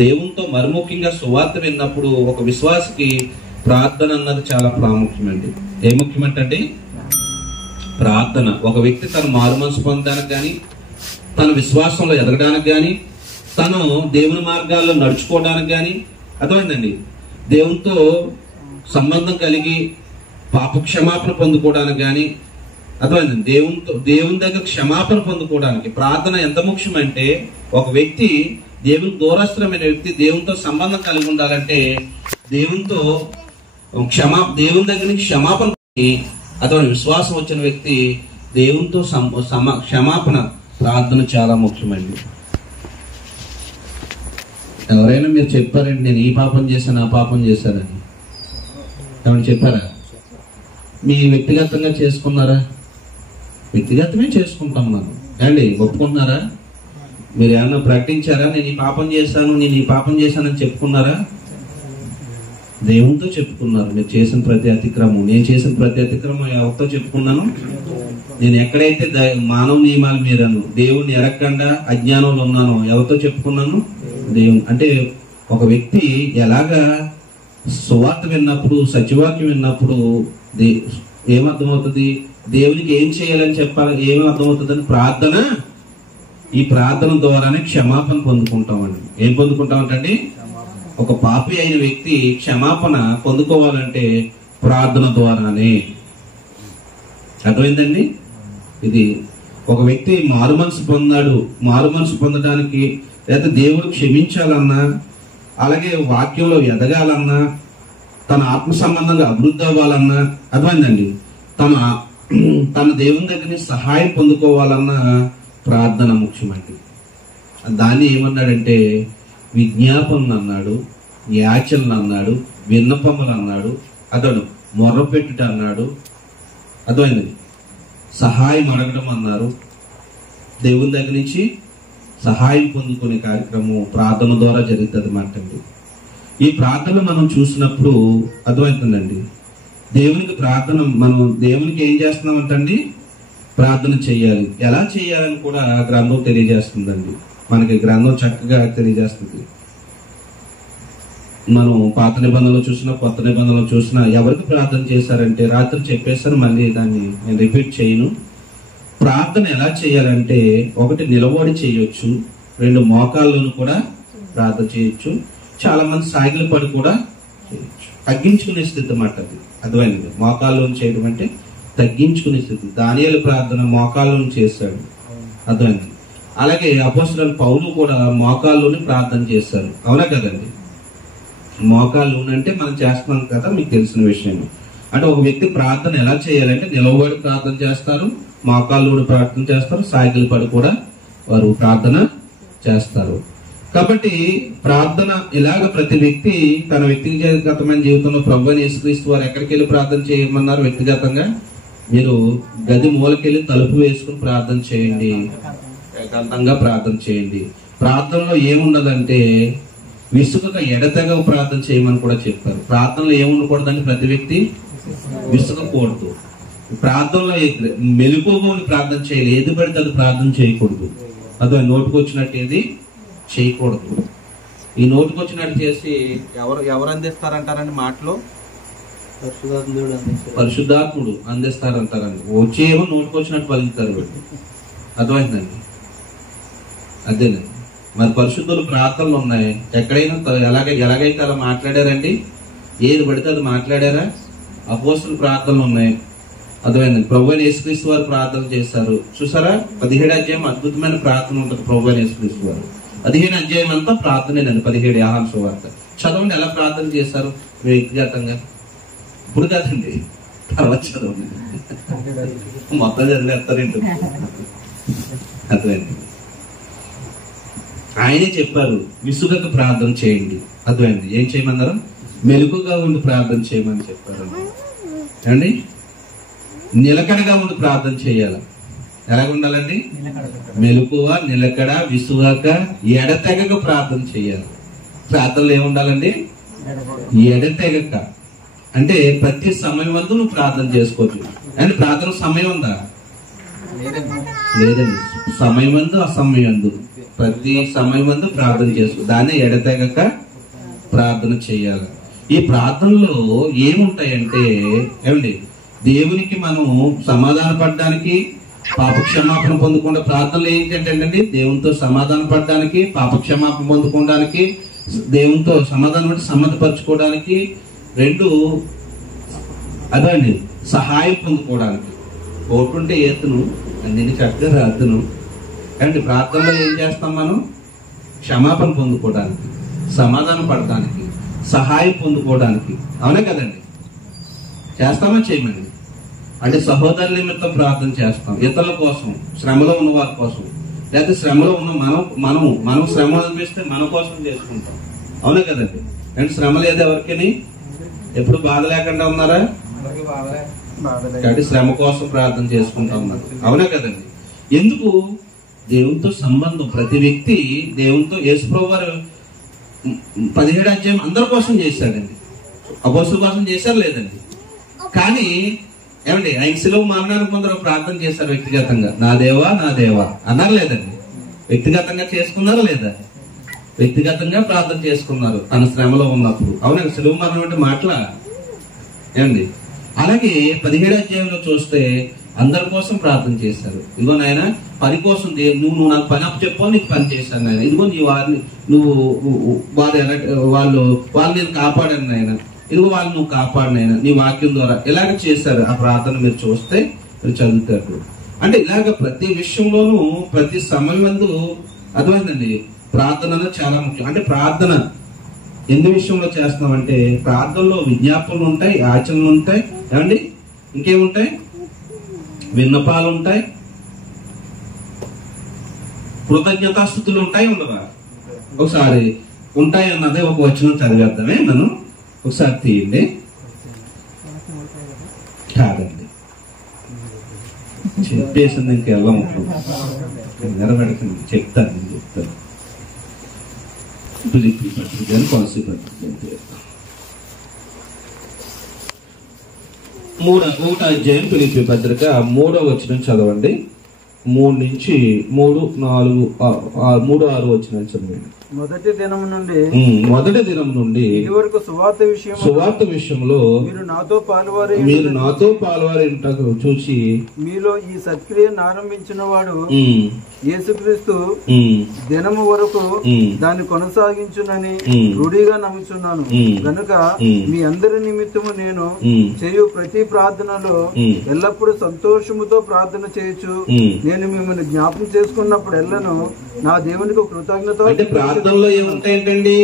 దేవునితో మరుముఖ్యంగా సువార్త విన్నప్పుడు ఒక విశ్వాసికి ప్రార్థన అన్నది చాలా ప్రాముఖ్యమండి. ఏ ముఖ్యమంటే ప్రార్థన. ఒక వ్యక్తి తన మారు మనసు పొందడానికి కానీ, తన విశ్వాసంలో ఎదగడానికి కానీ, తను దేవుని మార్గాల్లో నడుచుకోవడానికి కానీ, అర్థమైందండి, దేవునితో సంబంధం కలిగి పాప క్షమాపణ పొందుకోవడానికి కానీ, అర్థమైందండి, దేవుని దగ్గర క్షమాపణ పొందుకోవడానికి ప్రార్థన ఎంత ముఖ్యమంటే, ఒక వ్యక్తి దేవుని దూరస్థమైన వ్యక్తి దేవునితో సంబంధం కలిగి ఉండాలంటే దేవునితో దేవుని దగ్గర నుంచి క్షమాపణ అతని విశ్వాసం వచ్చిన వ్యక్తి దేవునితో క్షమాపణ ప్రార్థన చాలా ముఖ్యమండి. ఎవరైనా మీరు చెప్పారండి నేను ఈ పాపం చేశాను ఆ పాపం చేశానని, ఏమన్నా చెప్పారా? మీ వ్యక్తిగతంగా చేసుకున్నారా? వ్యక్తిగతమే చేసుకుంటాం మనం అండి. ఒప్పుకుంటున్నారా? మీరు ఏమన్నా ప్రకటించారా? నేను ఈ పాపం చేశాను, నేను ఈ పాపం చేశానని చెప్పుకున్నారా? దేవునితో చెప్పుకున్నారు. మీరు చేసిన ప్రతి అతిక్రమం, నేను చేసిన ప్రతి అతిక్రమం ఎవరితో చెప్పుకున్నాను? నేను ఎక్కడైతే మానవ నియమాలు మీరను దేవుని ఎరగకుండా అజ్ఞానంలో ఉన్నానో ఎవరితో చెప్పుకున్నాను? దేవుని. అంటే ఒక వ్యక్తి ఎలాగా సువార్త విన్నప్పుడు, సత్యవాక్యం విన్నప్పుడు ఏమర్థమవుతుంది? దేవునికి ఏం చేయాలని చెప్పాలి, ఏమి అర్థమవుతుందని ప్రార్థన. ఈ ప్రార్థన ద్వారానే క్షమాపణ పొందుకుంటామండి. ఏం పొందుకుంటామంటే, ఒక పాపి అయిన వ్యక్తి క్షమాపణ పొందుకోవాలంటే ప్రార్థన ద్వారానే. అర్థమైందండి? ఇది ఒక వ్యక్తి మారు మనసు పొందాడు, మారు మనసు పొందడానికి లేదా దేవుడు క్షమించాలన్నా, అలాగే వాక్యంలో ఎదగాలన్నా, తన ఆత్మ సంబంధంగా అభివృద్ధి అవ్వాలన్నా, అర్థమైందండి, తన దేవుని దగ్గర సహాయం పొందుకోవాలన్నా ప్రార్థన ముఖ్యమండి. దాన్ని ఏమన్నాడంటే విజ్ఞాపనలు అన్నాడు, యాచనలు అన్నాడు, విన్నపములు అన్నాడు, అతడు మొర్రపెట్టుట అన్నాడు, అర్థమైంది, సహాయం అడగడం అన్నారు. దేవుని దగ్గర నుంచి సహాయం పొందుకునే కార్యక్రమం ప్రార్థన ద్వారా జరుగుతుంది అన్నమాట. ఈ ప్రార్థన మనం చూసినప్పుడు అర్థమవుతుందండి, దేవునికి ప్రార్థన, మనం దేవునికి ఏం చేస్తున్నామంటండి, ప్రార్థన చేయాలి. ఎలా చేయాలని కూడా గ్రంథం తెలియజేస్తుందండి. మనకి గ్రంథం చక్కగా తెలియజేస్తుంది. మనం పాత నిబంధనలు చూసినా కొత్త నిబంధనలు చూసినా ఎవరికి ప్రార్థన చేశారంటే, రాత్రి చెప్పేసాను, మళ్ళీ దాన్ని నేను రిపీట్ చేయను. ప్రార్థన ఎలా చేయాలంటే, ఒకటి నిలబడి చేయొచ్చు, రెండు మోకాళ్ళను కూడా ప్రార్థన చేయొచ్చు, చాలా మంది సాగిల పడి కూడా చేయొచ్చు. తగ్గించుకునే స్థితి అన్నమాట అది. అర్థమైంది? మోకాళ్ళను చేయడం అంటే తగ్గించుకునే స్థితి. దానియేలు ప్రార్థన మోకాళ్ళను చేశాడు. అర్థమైంది? అలాగే అపోస్తలుడైన పౌలు కూడా మోకాళ్ళలోనే ప్రార్థన చేశారు. అవునా కదండి? మోకాళ్ళు అంటే మనం చేస్తున్నాం కదా, మీకు తెలిసిన విషయం. అంటే ఒక వ్యక్తి ప్రార్థన ఎలా చేయాలంటే నిలబడి ప్రార్థన చేస్తారు, మోకాళ్ళలోని ప్రార్థన చేస్తారు, సాగిల పడి కూడా వారు ప్రార్థన చేస్తారు. కాబట్టి ప్రార్థన ఇలాగ ప్రతి వ్యక్తి తన వ్యక్తిగతమైన జీవితంలో ప్రభువైన యేసుక్రీస్తు వారు ఎక్కడికి వెళ్ళి ప్రార్థన చేయమన్నారు? వ్యక్తిగతంగా మీరు గది మూలకెళ్ళి తలుపు వేసుకుని ప్రార్థన చేయండి, ఏకాంతంగా ప్రార్థన చేయండి. ప్రార్థనలో ఏమున్నదంటే విసుగక ఎడతెగ ప్రార్థన చేయమని కూడా చెప్పారు. ప్రార్థనలో ఏముండకూడదంటే ప్రతి వ్యక్తి విసుగకూడదు. ప్రార్థనలో మెలకువగా ప్రార్థన చేయాలి. ఏది పడితే అది ప్రార్థన చేయకూడదు. అదే నోటుకొచ్చినట్టు ఏది చేయకూడదు. ఈ నోటుకొచ్చినట్టు చేసి ఎవరు అందిస్తారంటారండి? మాటలో పరిశుద్ధాత్ముడు అందిస్తారంటారండి. వచ్చేమో నోటుకొచ్చినట్టు పలుకుతారు. అర్థమైందండి? అదేనండి. మరి పరిశుద్ధులు ప్రార్థనలు ఉన్నాయి. ఎక్కడైనా ఎలాగైతే అలా మాట్లాడారండి, ఏది పడితే అది మాట్లాడారా? అపోస్తలుల ప్రార్థనలు ఉన్నాయి. అర్థమైందండి? ప్రభువైన యేసుక్రీస్తు వారు ప్రార్థన చేశారు. చూసారా? 17 అధ్యాయం అద్భుతమైన ప్రార్థన ఉంటుంది. ప్రభువైన యేసుక్రీస్తు వారు 15 అధ్యాయం అంతా ప్రార్థనేనండి. 17 యోహాను సువార్త చదవండి, ఎలా ప్రార్థన చేశారు వ్యక్తిగతంగా. ఇప్పుడు కాదండి, తర్వాత చదవండి, మొత్తం చదివేస్తారేంటి. అర్థమైంది? ఆయనే చెప్పారు విసుగక ప్రార్థన చేయండి. అర్థమైంది? ఏం చేయమన్నారు? మెలకుగా ఉండి ప్రార్థన చేయమని చెప్పారు అండి. నిలకడగా ఉండి ప్రార్థన చేయాలి. ఎలాగ ఉండాలండి? మెలకువ, నిలకడ, విసుగక, ఎడతెగక ప్రార్థన చేయాలి. ప్రార్థనలు ఏముండాలండి? ఎడతెగక. అంటే ప్రతి సమయం అందు నువ్వు ప్రార్థన చేసుకోవచ్చు. అంటే ప్రార్థన సమయం ఉందా? లేదండి. సమయం అందు, అసమయం అందు. ప్రతి సమయం ప్రార్థన చేసుకో, దాన్ని ఎడతెగక ప్రార్థన చేయాలి. ఈ ప్రార్థనలో ఏముంటాయంటే ఏమండి, దేవునికి మనం సమాధాన పడడానికి, పాపక్షమాపణ పొందుకునే ప్రార్థనలు ఏంటంటే దేవునితో సమాధాన పడడానికి, పాపక్షమాపణ పొందుకోవడానికి, దేవునితో సమాధానం అంటే సమ్మతపరచుకోవడానికి, రెండు అదే అండి సహాయం పొందుకోవడానికి. ఒకటుంటే ఎత్తును అన్ని చక్కగా రాత్రును అండి. ప్రార్థనలో ఏం చేస్తాం మనం? క్షమాపణ పొందుకోవడానికి, సమాధానం పడడానికి, సహాయం పొందుకోవడానికి. అవునే కదండి? చేస్తామా చేయమండి? అంటే సహోదరుల నిమిత్తం ప్రార్థన చేస్తాం, ఇతరుల కోసం, శ్రమలో ఉన్న వారి కోసం, లేకపోతే శ్రమలో ఉన్న మనం శ్రమ అనిపిస్తే మన కోసం చేసుకుంటాం. అవునే కదండి? అంటే శ్రమ లేదు ఎవరికని? ఎప్పుడు బాధ లేకుండా ఉన్నారా? కాబట్టి శ్రమ కోసం ప్రార్థన చేసుకుంటా ఉన్నారు. అవునా కదండి? ఎందుకు? దేవునితో సంబంధం. ప్రతి వ్యక్తి దేవునితో, యేసుప్రభువు వారు 17వ అధ్యాయం అందరి కోసం చేశాడండి. అపోస్తుల కోసం చేశారు లేదండి? కానీ ఏమండి, ఆయన శిలువ మరణానికి ముందర ప్రార్థన చేశారు వ్యక్తిగతంగా. నా దేవా నా దేవా అన్నారు లేదండి? వ్యక్తిగతంగా చేసుకున్నారా లేదా? వ్యక్తిగతంగా ప్రార్థన చేసుకున్నారు తన శ్రమలో ఉన్నప్పుడు. అవునా? శిలువ మరణం అంటే మాటలా ఏమండి? అలాగే 17వ అధ్యాయంలో చూస్తే అందరి కోసం ప్రార్థన చేశారు. ఇదిగో నాయన పని కోసం నువ్వు నాకు పని అప్పు చెప్పు, నీకు పని చేశాను నాయన. ఇదిగో నీ వారిని నువ్వు వాళ్ళు నేను కాపాడాను నాయన. ఇదిగో వాళ్ళు నువ్వు కాపాడినైనా నీ వాక్యం ద్వారా. ఇలాగ చేశారు. ఆ ప్రార్థన మీరు చూస్తే మీరు చదువుతారు. అంటే ఇలాగ ప్రతి విషయంలోనూ ప్రతి సమయం అర్థమైందండి. ప్రార్థన చాలా ముఖ్యం. అంటే ప్రార్థన ఎన్ని విషయంలో చేస్తున్నామంటే, ప్రార్థనలో విజ్ఞాపనలు ఉంటాయి, యాచనలు ఉంటాయి, ఏమండి ఇంకేముంటాయి? విన్నపాలు ఉంటాయి, కృతజ్ఞతాస్తుతులు ఉంటాయి. ఉండవా? ఒకసారి ఉంటాయి అన్నదే ఒక వచనం చదివేద్దామే. మనం ఒకసారి తీయండి. కాదండి, చెప్పేసింది ఇంకెలా ఉంటుంది, నిలబెడకండి. చెప్తాను. ఫిలిప్పీ పత్రిక, కొలస్సీ పత్రిక 3వ అధ్యాయం ఫిలిప్పీ పత్రిక 3వ వచనం చదవండి. 3 నుంచి 3, 4, 3, 6 వచనాలు చదవండి. మొదటి దినం నుండి ఇదివరకు సువార్త విషయంలో మీరు నాతో పాలువారి చూసి మీలో ఈ సత్క్రియను ఆరంభించిన వాడు యేసుక్రీస్తు దినము వరకు దాన్ని కొనసాగించునని రూఢిగా నమ్ముచున్నాను. కనుక మీ అందరి నిమిత్తము నేను చేయు ప్రతి ప్రార్థనలో ఎల్లప్పుడూ సంతోషముతో ప్రార్థన చేయొచ్చు. నేను మిమ్మల్ని జ్ఞాపకం చేసుకున్నప్పుడు ఎల్లను నా దేవునికి కృతజ్ఞత. ప్రార్థనలో ఏముంటాయంటండి?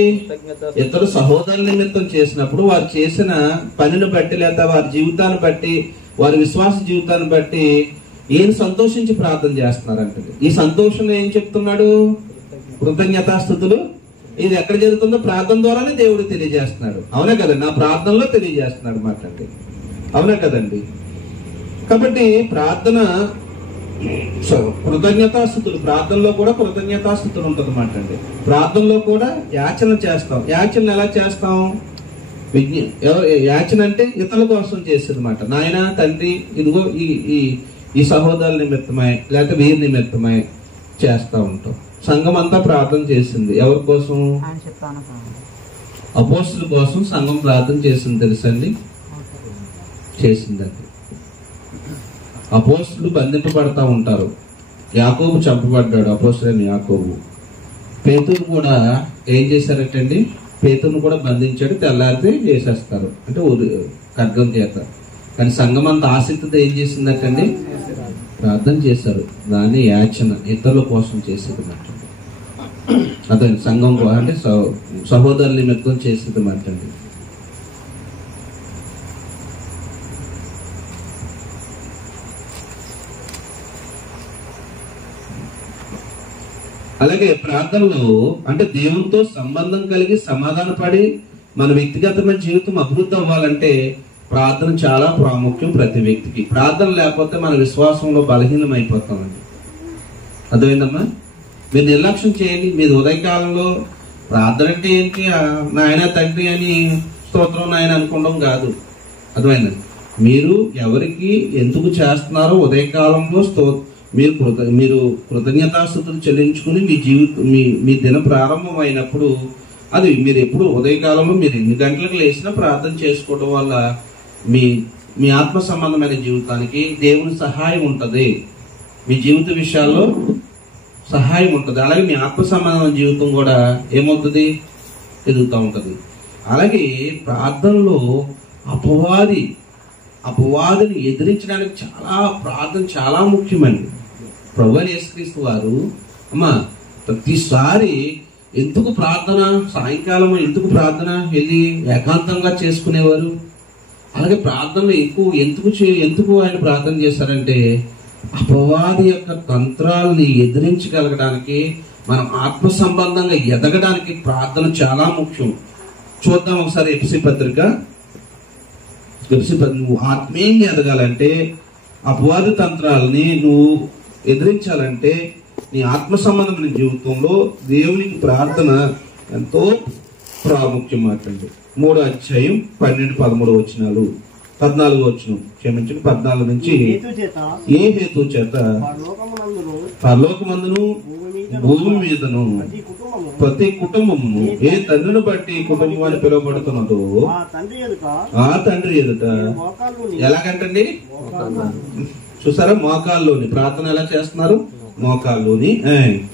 ఇతరు సహోదరుల నిమిత్తం చేసినప్పుడు వారు చేసిన పనిని బట్టి, లేదా వారి జీవితాన్ని బట్టి, వారి విశ్వాస జీవితాన్ని బట్టి ఏం సంతోషించి ప్రార్థన చేస్తున్నారంటే, ఈ సంతోషంలో ఏం చెప్తున్నాడు? కృతజ్ఞతాస్తుతులు. ఇది ఎక్కడ జరుగుతుందో ప్రార్థన ద్వారానే దేవుడు తెలియజేస్తున్నాడు. అవునా కదండి? నా ప్రార్థనలో తెలియజేస్తున్నాడు మాట్లాడి. అవునా కదండి? కాబట్టి ప్రార్థన కృతజ్ఞతాస్తుతులు. ప్రార్థనలో కూడా కృతజ్ఞతాస్తుతులు ఉంటుంది అన్నమాట అండి. ప్రార్థనలో కూడా యాచన చేస్తాం. యాచన ఎలా చేస్తాం? యాచన అంటే ఇతరుల కోసం చేసేది మాట. నాయన తండ్రి ఇదిగో ఈ సహోదరుల నిమిత్తమై, లేకపోతే వీరి నిమిత్తమై చేస్తా ఉంటాం. సంఘం అంతా ప్రార్థన చేసింది. ఎవరి కోసం? అపోస్తుల కోసం సంఘం ప్రార్థన చేసింది. తెలుసండి? చేసిందండి. అపోస్తులు బంధింపబడతా ఉంటారు. యాకోబు చంపబడ్డాడు, అపోస్తులైన యాకోబు. పేతురు కూడా ఏం చేశారటండి? పేతురును కూడా బంధించాడు. తెల్లారితే వేసేస్తారు, అంటే ఖడ్గం చేత. కానీ సంఘం అంత ఆసక్తితో ఏం చేసిందటండి? ప్రార్థన చేశారు. దాన్ని యాచన, ఇతరుల కోసం చేసేది మాట. అదే సంఘం అంటే సహోదరుల నిమిత్తం చేసేది మాట అండి. అలాగే ప్రార్థనలో అంటే దేవునితో సంబంధం కలిగి సమాధాన పడి మన వ్యక్తిగతమైన జీవితం అభివృద్ధి అవ్వాలంటే ప్రార్థన చాలా ప్రాముఖ్యం ప్రతి వ్యక్తికి. ప్రార్థన లేకపోతే మన విశ్వాసంలో బలహీనం అయిపోతామండి. అర్థమైందమ్మా? మీరు నిర్లక్ష్యం చేయండి. మీరు ఉదయకాలంలో ప్రార్థన అంటే ఏంటి? నాయన తండ్రి అని స్తోత్రం నాయన అనుకోవడం కాదు. అర్థమైందండి? మీరు ఎవరికి ఎందుకు చేస్తున్నారో ఉదయకాలంలో మీరు కృతజ్ఞతాస్తుతులు చెల్లించుకుని మీ దిన ప్రారంభం అయినప్పుడు అది మీరు ఎప్పుడు ఉదయకాలంలో మీరు ఎన్ని గంటలకు లేచినా ప్రార్థన చేసుకోవడం వల్ల మీ ఆత్మ సంబంధమైన జీవితానికి దేవుని సహాయం ఉంటది. మీ జీవిత విషయాల్లో సహాయం ఉంటుంది. అలాగే మీ ఆత్మ సంబంధమైన జీవితం కూడా ఏమవుతుంది, ఎదుగుతూ ఉంటది. అలాగే ప్రార్థనలో అపవాదిని ఎదిరించడానికి ప్రార్థన చాలా ముఖ్యమండి. ప్రభువైన యేసుక్రీస్తు వారు ప్రతిసారి ఎందుకు ప్రార్థన, సాయంకాలం ఎందుకు ప్రార్థన వెళ్ళి ఏకాంతంగా చేసుకునేవారు. అలాగే ప్రార్థనలు ఎందుకు ఆయన ప్రార్థన చేశారంటే అపవాది యొక్క తంత్రాలని ఎదిరించగలగడానికి, మనం ఆత్మ సంబంధంగా ఎదగడానికి ప్రార్థన చాలా ముఖ్యం. చూద్దాం ఒకసారి ఎఫెసీ పత్రిక. నువ్వు ఆత్మీయంగా ఎదగాలంటే, అపవాది తంత్రాలని నువ్వు ఎదిరించాలంటే నీ ఆత్మ సంబంధమైన జీవితంలో దేవునికి ప్రార్థన ఎంతో ప్రాముఖ్యం. మాట్లాడండి 3వ అధ్యాయం 12-13 వచనాలు, 14 వచనం క్షమించండి, 14 నుంచి. ఏ హేతు చేత పరలోకమందును భూమి మీదను ప్రతి కుటుంబము ఏ తండ్రిని బట్టి కుటుంబం అని పిలువబడుతున్నదో ఆ తండ్రి ఎదుట ఎలాగంటండి, చూసారా, మోకాల్లోని ప్రార్థన ఎలా చేస్తున్నారు, మోకాల్లోని.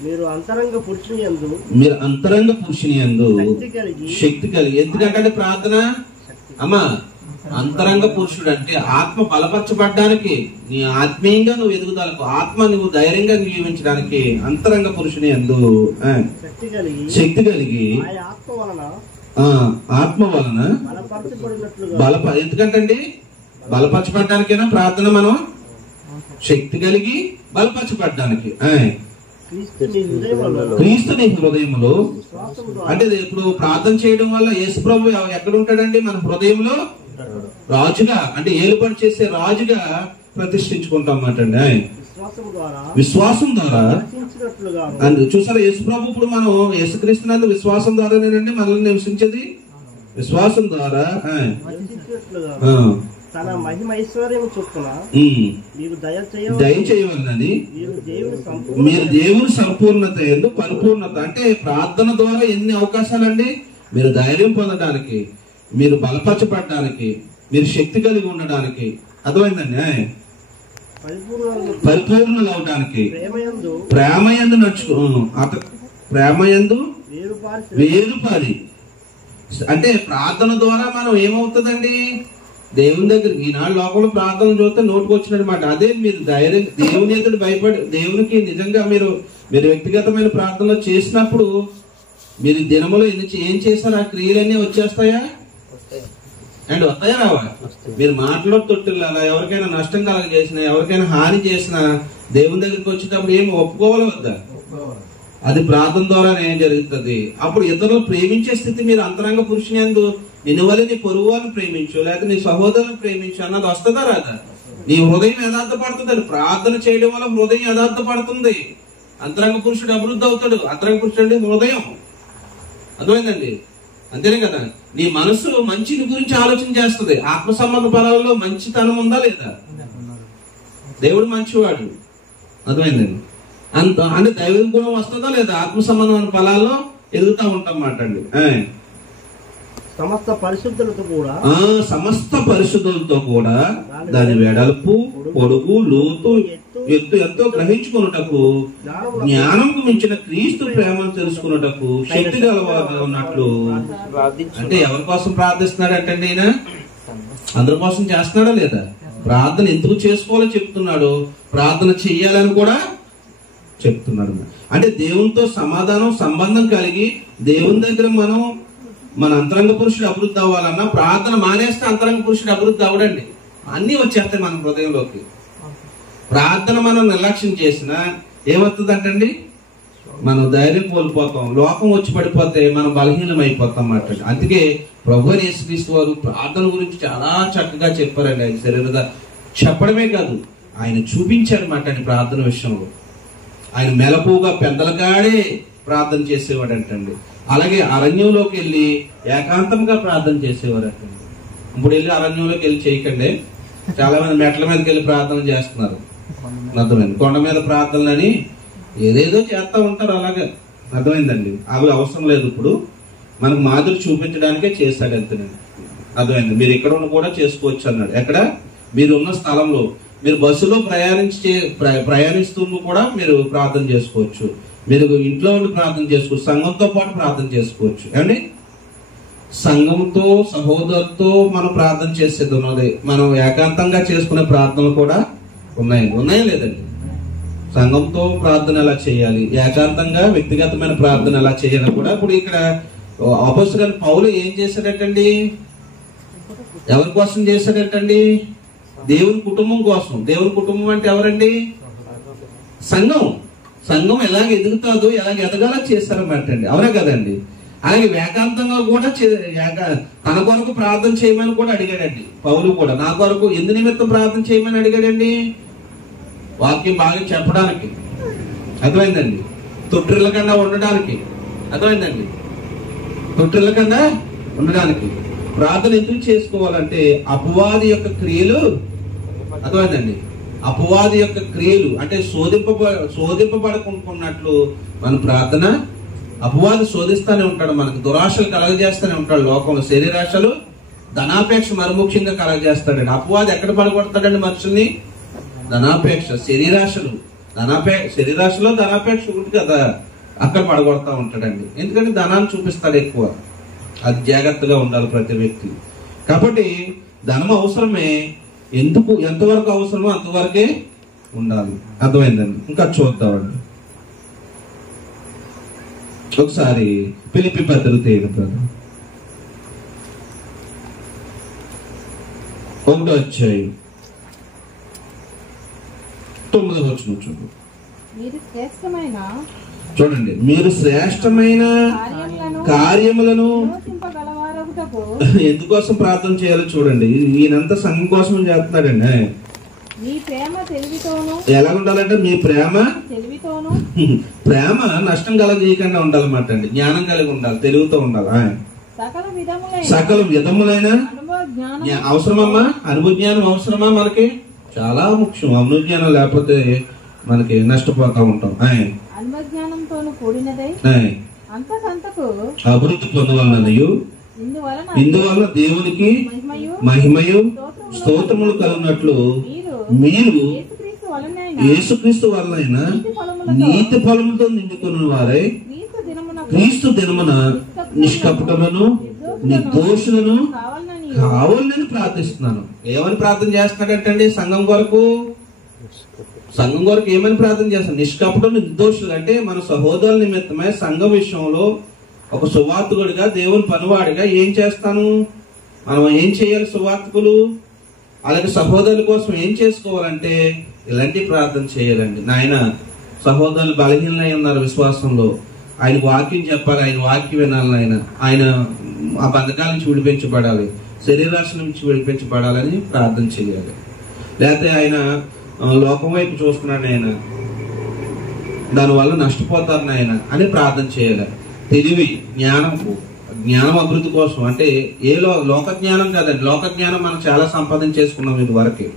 మీరు అంతరంగ పురుషుని యందు శక్తి కలిగి. ఎందుకంటే ప్రార్థన అంతరంగ పురుషుడు అంటే ఆత్మ బలపరచబడ్డానికి, నీ ఆత్మీయంగా నువ్వు ఎదుగుదలకు, ఆత్మ నువ్వు ధైర్యంగా జీవించడానికి అంతరంగ పురుషుని యందు శక్తి కలిగి ఆత్మ వలన ఎందుకంటే బలపరచబడ్డానికైనా ప్రార్థన, మనం శక్తి కలిగి బలపరచబడ్డానికి. క్రీస్తు నీ హృదయంలో అంటే ఇప్పుడు ప్రార్థన చేయడం వల్ల యేసు ప్రభు ఎక్కడ ఉంటాడండి, మన హృదయంలో రాజుగా, అంటే ఏలుబడి చేసే రాజుగా ప్రతిష్ఠించుకుంటాం అన్నమాట. విశ్వాసం ద్వారా చూసారా, యేసు ప్రభు ఇప్పుడు మనం యేసుక్రీస్తునందు విశ్వాసం ద్వారానేనండి మనల్ని నివసించేది. విశ్వాసం ద్వారా తన మహిమ ఐశ్వర్యం చొప్పున దయచేయవలనని మీరు దేవుని సంపూర్ణత ఎందు పరిపూర్ణత. అంటే ప్రార్థన ద్వారా ఎన్ని అవకాశాలండి, మీరు ధైర్యం పొందడానికి, మీరు బలపరచబడడానికి, మీరు శక్తి కలిగి ఉండడానికి. అర్థమైందండి, పరిపూర్ణులు అవడానికి, ప్రేమయందు ప్రేమయందు వేరుపారి. అంటే ప్రార్థన ద్వారా మనం ఏమవుతుందండి, దేవుని దగ్గర ఈనాడు లోకంలో ప్రార్థన చూస్తే నోటుకు వచ్చినమాట. అదే మీరు ధైర్యం దేవుని ఎదురు భయపడి దేవునికి నిజంగా మీరు వ్యక్తిగతమైన ప్రార్థనలో చేసినప్పుడు మీరు దినములో ఏం చేశారు ఆ క్రియలన్నీ వచ్చేస్తాయా అండ్ వస్తాయా రావా? మీరు మాటలో తొట్టిల్లా ఎవరికైనా నష్టం కలగజేసినా, ఎవరికైనా హాని చేసినా దేవుని దగ్గరికి వచ్చేటప్పుడు ఏమి ఒప్పుకోవాలి వద్దా? అది ప్రార్థన ద్వారానే జరుగుతుంది. అప్పుడు ఇతరులు ప్రేమించే స్థితి, మీరు అంతరంగ పురుషుని యందు నిన్ను వల్ల నీ పొరుగు వారిని ప్రేమించు, లేకపోతే నీ సహోదరుని ప్రేమించు అన్నది వస్తుందా రాదా? నీ హృదయం యథార్థపడుతుంది. ప్రార్థన చేయడం వల్ల హృదయం యథార్థపడుతుంది. అంతరంగ పురుషుడు అభివృద్ధి అవుతాడు. అంతరంగ పురుషుడు అంటే హృదయం. అర్థమైందండి, అంతేనే కదా. నీ మనసు మంచిని గురించి ఆలోచన చేస్తుంది. ఆత్మ సంబంధ ఫలాల్లో మంచితనం ఉందా లేదా? దేవుడు మంచివాడు. అర్థమైందండి, అంటే దైవ గుణం వస్తుందా లేదా? ఆత్మ సంబంధమైన ఫలాల్లో ఎదుగుతా ఉంటాం మాటండి. సమస్త పరిశుద్ధులతో కూడా దాని వెడల్పు, పొడుగు, లోతు, ఎత్తు ఎంతో గ్రహించుకున్నటకు, జ్ఞానంకు మించిన క్రీస్తు ప్రేమను తెలుసుకున్నటకు శక్తి గలవారుగా ఉన్నట్లు. అంటే ఎవరి కోసం ప్రార్థిస్తున్నాడు అంటే ఆయన అందరి కోసం చేస్తున్నాడా లేదా? ప్రార్థన ఎందుకు చేసుకోవాలో చెప్తున్నాడు, ప్రార్థన చెయ్యాలని కూడా చెప్తున్నాడు. అంటే దేవునితో సంబంధం కలిగి దేవుని దగ్గర మన అంతరంగ పురుషుడు అభివృద్ధి అవ్వాలన్నా ప్రార్థన మానేస్తే అంతరంగ పురుషుడు అభివృద్ధి అవ్వడండి. అన్ని వచ్చేస్తాయి మన హృదయంలోకి. ప్రార్థన మనం నిర్లక్ష్యం చేసినా ఏమవుతుందంటండి, మనం ధైర్యం కోల్పోతాం, లోకం వచ్చి పడిపోతే మనం బలహీనం అయిపోతాం అన్నమాట. అందుకే ప్రభువైన యేసుక్రీస్తు వారు ప్రార్థన గురించి చాలా చక్కగా చెప్పారండి. ఆయన శరీరంగా చెప్పడమే కాదు, ఆయన చూపించారు అన్నమాట ప్రార్థన విషయంలో. ఆయన మెలకుగా పెద్దలకాడే ప్రార్థన చేసేవాడు అంటండి. అలాగే అరణ్యంలోకి వెళ్ళి ఏకాంతంగా ప్రార్థన చేసేవారు అంటండి. ఇప్పుడు వెళ్ళి అరణ్యంలోకి వెళ్ళి చేయకండి, చాలా మంది మెట్ల మీదకి వెళ్ళి ప్రార్థన చేస్తున్నారు. అర్థమైంది. కొండ మీద ప్రార్థనలని ఏదేదో చేస్తా ఉంటారు, అలాగే అర్థమైందండి. అవి అవసరం లేదు. ఇప్పుడు మనకు మాదిరి చూపించడానికే చేశాడు అంతేనండి. అర్థమైంది. మీరు ఇక్కడ ఉన్న కూడా చేసుకోవచ్చు అన్నాడు. ఎక్కడ మీరు ఉన్న స్థలంలో మీరు బస్సులో ప్రయాణిస్తూ కూడా మీరు ప్రార్థన చేసుకోవచ్చు. మీరు ఇంట్లో ఉండి ప్రార్థన చేసుకోవచ్చు. సంఘంతో పాటు ప్రార్థన చేసుకోవచ్చు. ఏమండి, సంఘంతో సహోదరులతో మనం ప్రార్థన చేసేది ఉన్నది. మనం ఏకాంతంగా చేసుకునే ప్రార్థనలు కూడా ఉన్నాయా లేదండి? సంఘంతో ప్రార్థన ఎలా చేయాలి, ఏకాంతంగా వ్యక్తిగతమైన ప్రార్థన ఎలా చేయాలి కూడా. ఇప్పుడు ఇక్కడ అపోస్తలుడైన పౌలు ఏం చేశాడటండి? ఎవరి కోసం చేశాడటండి? దేవుని కుటుంబం కోసం. దేవుని కుటుంబం అంటే ఎవరండి? సంఘం. సంఘం ఎలాగ ఎదుగుతాదో ఎలాగ ఎదగాలో చేశారన్నమాట అండి. అవునా కదండి? అలాగే ఏకాంతంగా కూడా తన కొరకు ప్రార్థన చేయమని కూడా అడిగాడండి పౌలు కూడా. నా కొరకు ఎందు నిమిత్తం ప్రార్థన చేయమని అడిగాడండి? వాక్యం బాగా చెప్పడానికి, అర్థమైందండి. తొట్టిల్లకుండా ఉండడానికి, అర్థమైందండి. తొట్టిల్లకుండా ఉండడానికి ప్రార్థన ఎందుకు చేసుకోవాలంటే అపవాది యొక్క క్రియలు, అర్థమైందండి. అపవాది యొక్క క్రియలు అంటే శోధింపబడుకున్నట్లు మన ప్రార్థన. అపవాది శోధిస్తానే ఉంటాడు, మనకు దురాశలు కలగజేస్తూనే ఉంటాడు. లోకంలో శరీరాశలు, ధనాపేక్ష మరుముఖ్యంగా కలగజేస్తాడండి. అపవాది ఎక్కడ పడగొడతాడండి మనుషుల్ని? ధనాపేక్ష, శరీరాశలు. శరీరాశలో ధనాపేక్ష ఉంటుంది కదా, అక్కడ పడగొడతా ఉంటాడండి. ఎందుకంటే ధనాన్ని చూపిస్తాడు ఎక్కువ. అది జాగ్రత్తగా ఉండాలి ప్రతి వ్యక్తి. కాబట్టి ధనం అవసరమే, ఎందుకు ఎంతవరకు అవసరమో అంతవరకే ఉండాలి. అర్థమైందండి. ఇంకా చూద్దామండి ఒకసారి ఫిలిప్పీ పత్రిక 1వ అధ్యాయం 9వ వచనం చూడండి. మీరు శ్రేష్టమైన కార్యములను ఎందుకోసం ప్రార్థన చేయాలో చూడండి. ఈయనంతా సంఘం కోసం చేస్తున్నాడండి. ఎలా ఉండాలంటే మీ ప్రేమ నష్టం కలగజేయకుండా ఉండాలన్నమాట అండి. జ్ఞానం కలిగి ఉండాలి, తెలుగుతో ఉండాలి. సకల విధములైన అవసరమమ్మా. అనుభవజ్ఞానం అవసరమా? మనకి చాలా ముఖ్యం. అనుభవజ్ఞానం లేకపోతే మనకి నష్టపోతా ఉంటాం. అభివృద్ధి పొందవలనయు ఇందువలన దేవునికి మహిమయు స్తోత్రములు కలుగునట్లు మీరు యేసుక్రీస్తు వలన నీతి ఫలముతో నిండుకున్న వారై క్రీస్తు దినమున నిష్కపటలను నిర్దోషులను కావాలని ప్రార్థిస్తున్నాను. ఏమని ప్రార్థన చేస్తున్నాడంటండి? సంఘం కొరకు ఏమని ప్రార్థన చేస్తాను? నిష్కపటం, నిర్దోషులు అంటే మన సహోదరుల నిమిత్తమై సంఘం విషయంలో ఒక సువార్తికుడిగా, దేవుని పనివాడిగా ఏం చేస్తాను? మనం ఏం చేయాలి? సువార్తికులు అలాగే సహోదరుల కోసం ఏం చేసుకోవాలంటే ఇలాంటి ప్రార్థన చేయాలండి. నాయన సహోదరులు బలహీనలై ఉన్నారు విశ్వాసంలో, ఆయన వాక్యం చెప్పాలి, ఆయన వాక్యం వినాలి, ఆయన ఆ బంధకాల నుంచి విడిపించబడాలి, శరీరాశ నుంచి విడిపించబడాలని ప్రార్థన చేయాలి. లేకపోతే ఆయన లోకం వైపు చూస్తున్నాడు ఆయన, దానివల్ల నష్టపోతారు నాయన అని ప్రార్థన చేయాలి. తెలివి, జ్ఞానం అభివృద్ధి కోసం అంటే ఏ లోక జ్ఞానం కాదండి. లోక జ్ఞానం మనం చాలా సంపాదించేసుకున్నాం ఇది వరకు,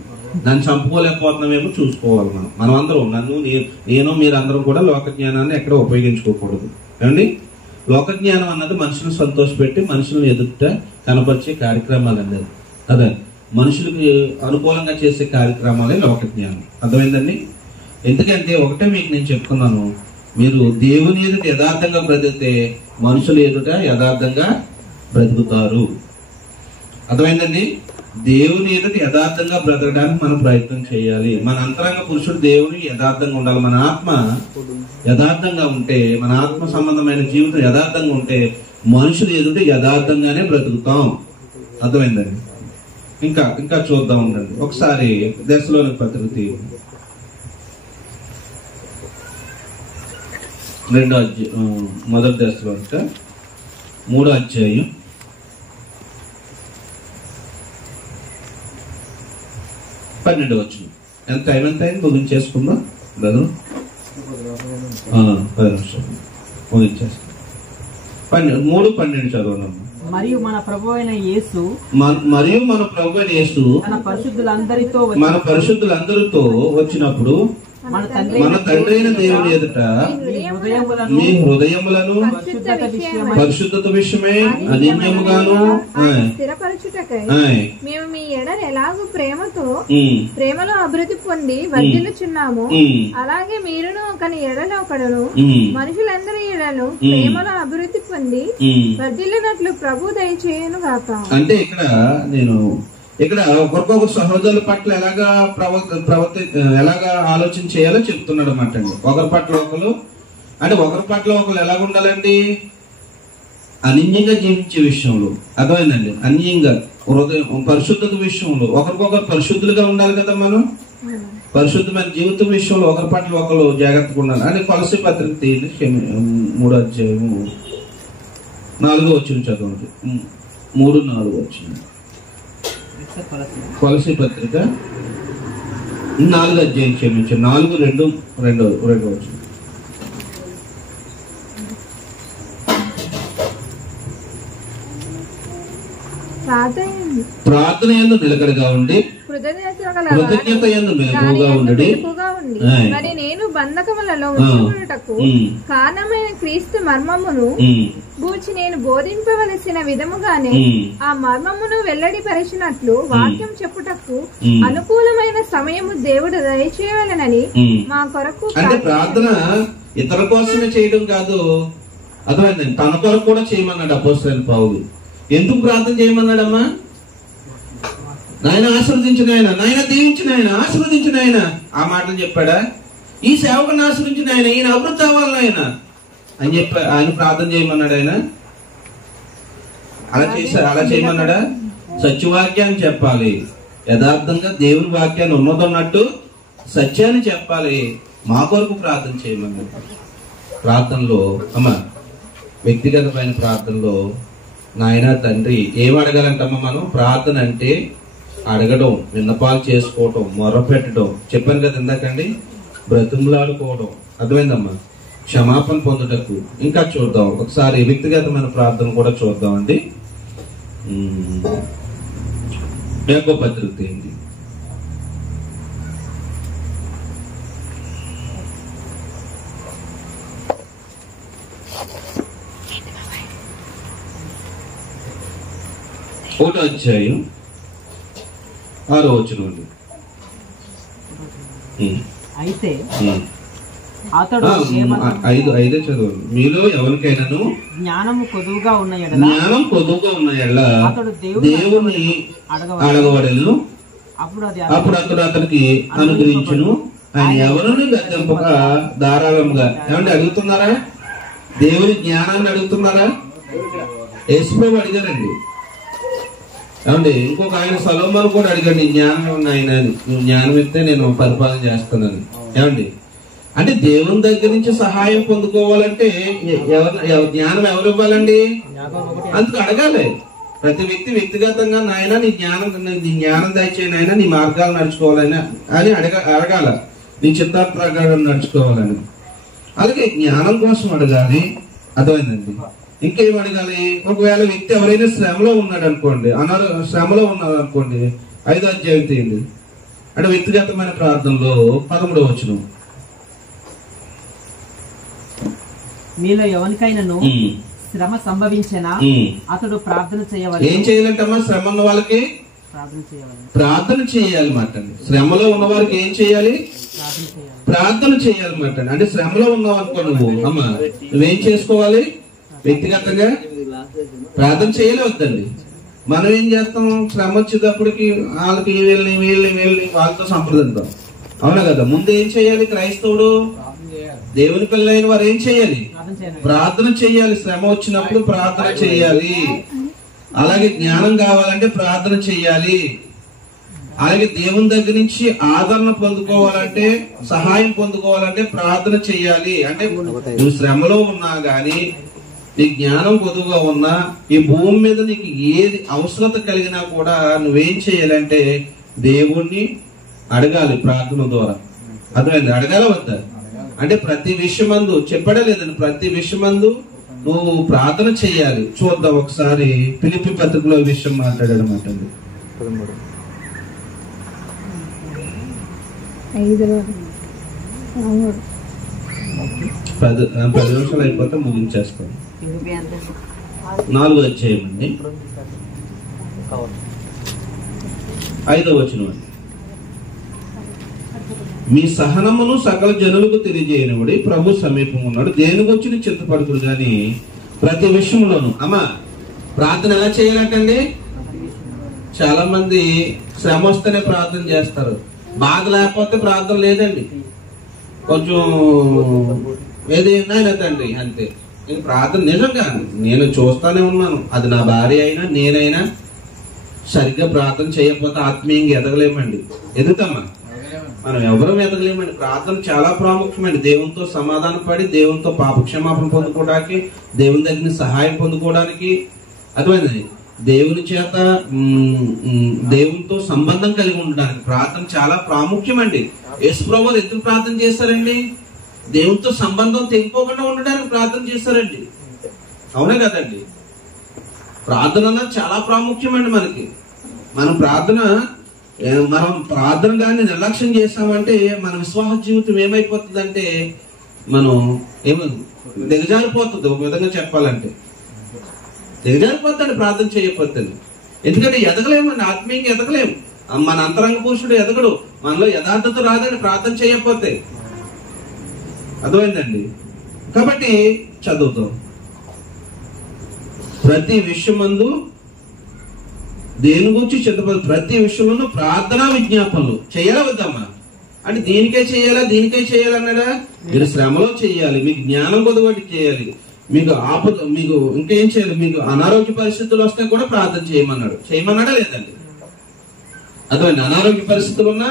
దాన్ని చంపుకోలేకపోతున్నామేమో చూసుకోవాలి. మనం అందరం, నేను మీరందరం కూడా లోక జ్ఞానాన్ని ఎక్కడ ఉపయోగించుకోకూడదు అండి. లోక జ్ఞానం అన్నది మనుషులను సంతోషపెట్టి మనుషులను ఎదుట కనపరిచే కార్యక్రమాలు అన్నది. అదే మనుషులకు అనుకూలంగా చేసే కార్యక్రమాలే లోక జ్ఞానం. అర్థమైందండి? ఎందుకంటే ఒకటే మీకు నేను చెప్తున్నాను, మీరు దేవుని ఎదుట యథార్థంగా బ్రతికితే మనుషులు ఎదుట యథార్థంగా బ్రతుకుతారు. అర్థమైందండి? దేవుని ఎదుట యథార్థంగా బ్రతకడానికి మనం ప్రయత్నం చేయాలి. మన అంతరంగ పురుషుడు దేవుని యథార్థంగా ఉండాలి. మన ఆత్మ యథార్థంగా ఉంటే, మన ఆత్మ సంబంధమైన జీవితం యథార్థంగా ఉంటే మనుషులు ఎదుట యథార్థంగానే బ్రతుకుతాం. అర్థమైందండి? ఇంకా చూద్దాం ఉండండి ఒకసారి. దశలోనిక పత్రిక 2వ అధ్యాయం, మొదటి దశలోనిక 3వ అధ్యాయం 12వ వచనం. ఎంత అయింది ముగించేసుకుందాం బ్రదర్. 10 నిమిషాలు ముగించేస్తాం. 3:12 చదవనమ్మా. మరియు మన ప్రభువైన యేసు మన పరిశుద్ధులందరితో వచ్చినప్పుడు మన తండ్రి అయిన దేవుని ఎదుట మీ హృదయములను పరిశుద్ధత విషయమై అనిన్యముగాను మేము మీ ఎడల ఎలాగూ ప్రేమలో అభివృద్ధి పొంది వర్ధిల్లుచున్నాము, అలాగే మీరును ఒకని ఎడల ఒకడును మనుషులందరి ఎడలు ప్రేమలో అభివృద్ధి పొంది వర్ధిల్లినట్లు ప్రభు దయచేయును గాక. అంటే ఇక్కడ ఒకరికొకరు సహోదరుల పట్ల ఎలాగా ఆలోచన చేయాలో చెప్తున్నాడు అన్నమాట అండి. ఒకరి పట్ల ఒకరు ఎలాగ ఉండాలండి? అన్యంగా జీవించే విషయంలో, అర్థమైందండి, అన్యంగా హృదయం పరిశుద్ధత విషయంలో ఒకరికొకరు పరిశుద్ధులుగా ఉండాలి కదా. మనం పరిశుద్ధమైన జీవితం విషయంలో ఒకరి పట్ల ఒకరు జాగ్రత్తగా ఉండాలి అని కొలసీ పత్రిక 3:4 చదవండి. 3:4 కొలసీ పత్రిక 4 క్షమించండి 4:2 ప్రార్థన యందు నిలకడగా ఉండి కృతజ్ఞత యందు మెలకువగా ఉండి మరి నేను బంధకములలో ఉంచుకొనుటకు కారణమైన క్రీస్తు మర్మమును గూర్చి నేను బోధింపవలసిన విధముగానే ఆ మర్మమును వెల్లడిపరిచినట్లు వాక్యం చెప్పుటకు అనుకూలమైన సమయము దేవుడు దయచేయాలనని మా కొరకు. అంటే ప్రార్థన ఇతర కోసమే చేయడం కాదు, అర్థమైందండి, తన కొరకు కూడా చేయమన్నాడు అపోస్తలుడైన పౌలు. ఎందుకు ప్రార్థన చేయమన్నాడమ్మా? నాయన ఆశీర్వదించిన ఆయన, నాయన దీవించిన ఆయన, ఆశీర్వదించిన ఆయన, ఆ మాటలు చెప్పాడా? ఈ సేవకుని ఆశీర్వదించిన ఆయన, ఈయన అభివృద్ధి అవ్వాలి ఆయన అని చెప్పి ఆయన ప్రార్థన చేయమన్నాడు. ఆయన అలా చేయమన్నాడా? సత్యవాక్యాన్ని చెప్పాలి, యథార్థంగా దేవుని వాక్యాన్ని ఉన్నదన్నట్టు సత్యాన్ని చెప్పాలి, మా కొరకు ప్రార్థన చేయమన్నాడు. ప్రార్థనలో అమ్మా, వ్యక్తిగతమైన ప్రార్థనలో నాయన తండ్రి ఏం అడగాలంటమ్మా? మనం ప్రార్థన అంటే అడగడం, విన్నపాలు చేసుకోవటం, మొరపెట్టడం, చెప్పాను కదా ఇందాకండి, బ్రతిమలాడుకోవడం, అర్థమైందమ్మా, క్షమాపణ పొందుటకు. ఇంకా చూద్దాం ఒకసారి వ్యక్తిగతమైన ప్రార్థన కూడా చూద్దామండి. యాకోబు పత్రిక ఏంటి? ఒకటో అధ్యాయం 6వ వచనం. అయితే అతడు 5 చదవండి. మీలో ఎవరికైనాను జ్ఞానము కొదువుగా ఉన్న ఎడల అతడు దేవుని అడగవడెను, అప్పుడు అతడు అతనికి అనుగ్రహించును. ఆయన ఎవరిని గద్దెంపక ధారాళంగా. ఏమంటే అడుగుతున్నారా? దేవుని జ్ఞానాన్ని అడుగుతున్నారా? యేసుప్రభువు అడిగారండి. ఏమండి ఇంకొక ఆయన సొలొమోను కూడా అడిగాడు, నీ జ్ఞానం ఉన్న ఆయన, నువ్వు జ్ఞానం ఇస్తే నేను పరిపాలన చేస్తానని. ఏమండి అంటే దేవుని దగ్గర నుంచి సహాయం పొందుకోవాలంటే జ్ఞానం ఎవరు ఇవ్వాలండి? అందుకు అడగాలి. ప్రతి వ్యక్తి వ్యక్తిగతంగా నాయన నీ జ్ఞానం దయచేయని ఆయన, నీ మార్గాలు నడుచుకోవాలని అని అడగాల, నీ చిత్తాల ప్రకారం నడుచుకోవాలని. అలాగే జ్ఞానం కోసం అడగాలి, అర్థమైందండి. ఇంకేం అడగాలి? ఒకవేళ వ్యక్తి ఎవరైనా శ్రమలో ఉన్నాడు అనుకోండి, శ్రమలో ఉన్నాడు అనుకోండి, 5వ అధ్యాయం తీయండి. అంటే వ్యక్తిగతమైన ప్రార్థనలో 13వ వచనం. మీలో ఎవరికైనాను శ్రమ సంభవించినా అతడు ప్రార్థన చేయవాలి. ఏం చేయాలంటమ్మా? శ్రమ ఉన్న వాళ్ళకి ప్రార్థన చేయాలన్నమాట. శ్రమలో ఉన్న వారికి ఏం చేయాలి? ప్రార్థన చేయాలన్నమాట. అంటే శ్రమలో ఉన్నావు అనుకో నువ్వు, అమ్మా నువ్వేం చేసుకోవాలి? వ్యక్తిగతంగా ప్రార్థన చేయలేవద్దండి. మనం ఏం చేస్తాం? శ్రమ వచ్చేటప్పటికి వాళ్ళకి వీళ్ళని వాళ్ళతో సంప్రదిద్దాం, అవునా కదా? ముందు ఏం చేయాలి? క్రైస్తవుడు దేవుని పిల్లలైన వారు ఏం చేయాలి? ప్రార్థన చేయాలి. శ్రమ వచ్చినప్పుడు ప్రార్థన చేయాలి. అలాగే జ్ఞానం కావాలంటే ప్రార్థన చేయాలి. అలాగే దేవుని దగ్గర నుంచి ఆదరణ పొందుకోవాలంటే, సహాయం పొందుకోవాలంటే ప్రార్థన చేయాలి. అంటే నువ్వు శ్రమలో ఉన్నా గాని, నీ జ్ఞానం పొదువుగా ఉన్నా, ఈ భూమి మీద నీకు ఏది అవసరత కలిగినా కూడా నువ్వేం చేయాలంటే దేవుణ్ణి అడగాలి ప్రార్థన ద్వారా. అర్థమైంది? అడగాల వద్దా? అంటే ప్రతి విషయమందు చెప్పడా లేదండి, ప్రతి విషయమందు నువ్వు ప్రార్థన చెయ్యాలి. చూద్దాం ఒకసారి ఫిలిప్పీ పత్రికలో ఈ విషయం మాట్లాడాడనమాట. 10 నిమిషాలు అయిపోతే ముగించేస్తాం. 4వ అధ్యాయం అండి, 5వ వచనం అండి. మీ సహనమును సకల జనులకు తెలియజేయనివాడు ప్రభు సమీపం ఉన్నాడు, దేని గురించి చింతపడుతుడు కానీ ప్రతి విషయంలోను. అమ్మా ప్రార్థన ఎలా చేయాలంటండి? చాలా మంది శ్రమ వస్తేనే ప్రార్థన చేస్తారు, బాధ లేకపోతే ప్రార్థన లేదండి. కొంచెం ఏదైనా తండ్రి అంతే. ప్రార్థన నిజంగా నేను చూస్తానే ఉన్నాను, అది నా భార్య అయినా నేనైనా సరిగ్గా ప్రార్థన చేయకపోతే ఆత్మీయంగా ఎదగలేమండి. ఎదుగుతామా? మనం ఎవరూ ఎదగలేమండి. ప్రార్థన చాలా ప్రాముఖ్యమండి. దేవునితో సమాధాన పడి దేవునితో పాపక్షమాపణ పొందుకోవడానికి, దేవుని దగ్గర సహాయం పొందుకోవడానికి, అర్థమైంది, దేవుని చేత దేవునితో సంబంధం కలిగి ఉండడానికి ప్రార్థన చాలా ప్రాముఖ్యమండి. యేసుప్రభువు ఎందుకు ప్రార్థన చేశారండి? దేవునితో సంబంధం తెగిపోకుండా ఉండడానికి ప్రార్థన చేశారండి. అవునే కదండి? ప్రార్థన అన్నది చాలా ప్రాముఖ్యమండి మనకి. మనం ప్రార్థన కానీ నిర్లక్ష్యం చేస్తామంటే మన విశ్వాస జీవితం ఏమైపోతుందంటే మనం దిగజారిపోతుంది. ఒక విధంగా చెప్పాలంటే దిగజారిపోతుంది ప్రార్థన చేయకపోతే. ఎందుకంటే ఎదగలేమండి, ఆత్మీయంగా ఎదగలేము. మన అంతరంగ పురుషుడు ఎదగడు, మనలో యథార్థత రాదని ప్రార్థన చేయకపోతే. అర్థమైందండి? కాబట్టి చదువుతాం. ప్రతి విషయమందు దేని గురించి చింతపడు, ప్రతి విషయంలోనూ ప్రార్థనా విజ్ఞాపనలు చేయాలా వద్దామా అంటే దీనికే చేయాలన్నాడా? మీరు శ్రమలో చేయాలి, మీకు జ్ఞానం కొద్దిగా చేయాలి, మీకు ఇంకేం చేయాలి, మీకు అనారోగ్య పరిస్థితులు వస్తే కూడా ప్రార్థన చేయమన్నాడా లేదండి? అర్థమైంది? అనారోగ్య పరిస్థితులు ఉన్నా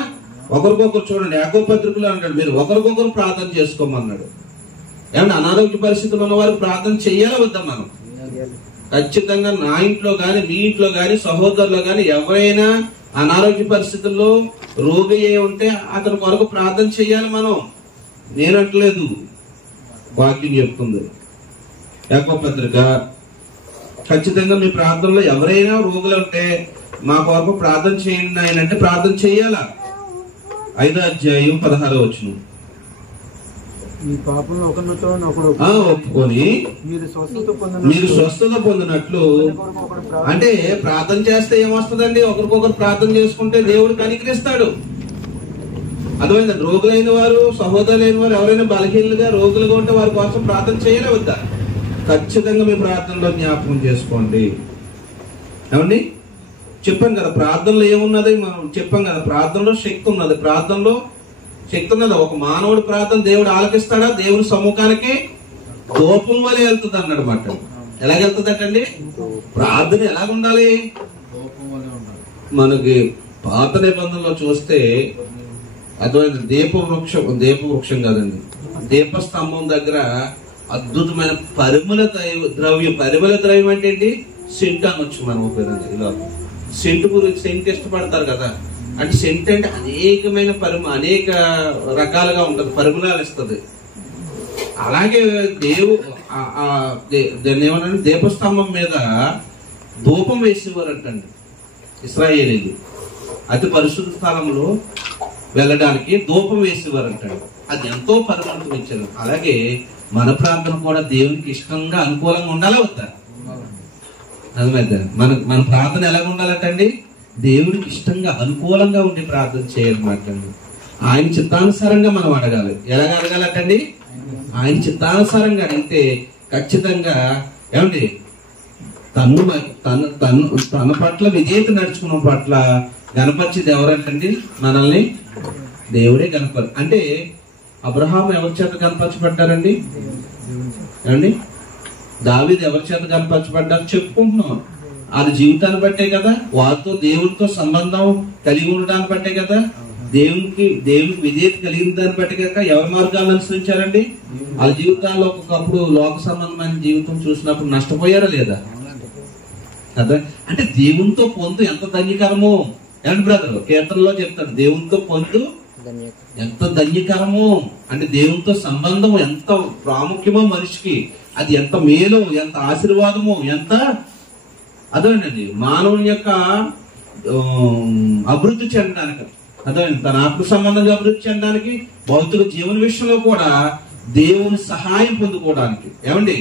ఒకరికొకరు చూడండి, యాకోబు పత్రికలో అంటాడు మీరు ఒకరికొకరు ప్రార్థన చేసుకోమన్నాడు. ఏమన్నా అనారోగ్య పరిస్థితులు ఉన్న వారికి ప్రార్థన చెయ్యాలా వద్దా? మనం ఖచ్చితంగా నా ఇంట్లో గాని మీ ఇంట్లో గాని సహోదరులు గాని ఎవరైనా అనారోగ్య పరిస్థితుల్లో రోగి అయి ఉంటే అతని కొరకు ప్రార్థన చెయ్యాలి మనం. నేనంటలేదు, వాక్యం చెప్తుంది. యాకోబు పత్రిక ఖచ్చితంగా మీ ప్రార్థనలో ఎవరైనా రోగులు ఉంటే మా కొరకు ప్రార్థన చేయండి ఆయన అంటే ప్రార్థన చెయ్యాలా. 5వ అధ్యాయం 16వ వచనం. ఒప్పుకొని మీరు స్వస్థత పొందినట్లు. అంటే ప్రార్థన చేస్తే ఏమొస్తుందండి? ఒకరికొకరు ప్రార్థన చేసుకుంటే దేవుడు కనికరిస్తాడు. అర్థమైందండి? రోగులైన వారు, సహోదరులైన వారు ఎవరైనా బలహీనులుగా రోగులుగా ఉంటే వారి కోసం ప్రార్థన చేయలే వద్దా? ఖచ్చితంగా మీ ప్రార్థనలో జ్ఞాపకం చేసుకోండి. ఏమండి? చెప్పాం కదా ప్రార్థనలో ఏమున్నది, మనం చెప్పాం కదా ప్రార్థనలో శక్తి ఉన్నది. ప్రార్థనలో శక్తి ఉన్నది. ఒక మానవుడి ప్రార్థన దేవుడు ఆలకిస్తాడా? దేవుని సముఖానికి ధూపం వలె వెళ్తుంది అన్నాడు మాట. ఎలాగెళ్తుందటండి ప్రార్థన? ఎలాగుండాలి? మనకి పాత నిబంధనలో చూస్తే అటువంటి దీపవృక్షం కాదండి, దీపస్తంభం దగ్గర అద్భుతమైన పరిమళ ద్రవ్యం అంటే ఏంటి? సెంట్ అనొచ్చు మనం ఒక విధంగా. ఇలా సెంట్ గురించి, సెంట్ ఇష్టపడతారు కదా, అంటే సెంట్ అంటే అనేకమైన అనేక రకాలుగా ఉంటది, పరిమళాలు ఇస్తుంది. అలాగే దాన్ని ఏమన్నా దీపస్తంభం మీద ధూపం వేసేవారు అంటండి ఇశ్రాయేలీలు. అతి పరిశుద్ధ స్థలంలో వెళ్ళడానికి ధూపం వేసేవారు అంటండి. అది ఎంతో పరిమళం ఇచ్చారు. అలాగే మన ప్రార్థన కూడా దేవునికి ఇష్టంగా అనుకూలంగా ఉండాలా వద్దా? అర్థమైతే మన ప్రార్థన ఎలాగ ఉండాలంటండి? దేవుడికి ఇష్టంగా అనుకూలంగా ఉండి ప్రార్థన చేయాలన్నమాట. ఆయన చిత్తానుసారంగా మనం అడగాలి. ఎలాగ అడగాలంటండి? ఆయన చిత్తానుసారంగా అడిగితే ఖచ్చితంగా ఏమండి తన పట్ల విజేత నడుచుకున్న పట్ల గణపరిచేది ఎవరంటండి? మనల్ని దేవుడే గణపరి. అంటే అబ్రహాం ఎవరి చేత గణపరచబడ్డారండి? ఏమండి? దావీదు ఎవరి చేత గణపరచబడ్డారు చెప్పుకుంటున్నాం. అది జీవితాన్ని బట్టే కదా, వారితో దేవుడితో సంబంధం కలిగి ఉండడాన్ని బట్టే కదా, దేవునికి విధేయత కలిగిన దాన్ని బట్టి కదా ఎవరి మార్గాలను అనుసరించారండి? వాళ్ళ జీవితాల్లో ఒకప్పుడు లోక సంబంధమైన జీవితం చూసినప్పుడు నష్టపోయారా లేదా? అదే అంటే దేవునితో పొందు ఎంత ధన్యకరమో. ఏమండి బ్రదర్? కీర్తనలో చెప్తాడు దేవునితో పొందు ఎంత ధన్యకరమో. అంటే దేవునితో సంబంధం ఎంత ప్రాముఖ్యమో మనిషికి. అది ఎంత మేలు, ఎంత ఆశీర్వాదము, ఎంత అదేనండి మానవుని యొక్క అభివృద్ధి చెందడానికి, అదే తన ఆత్మ సంబంధంగా అభివృద్ధి చెందడానికి, భౌతిక జీవన విషయంలో కూడా దేవుని సహాయం పొందుకోవడానికి. ఏమండి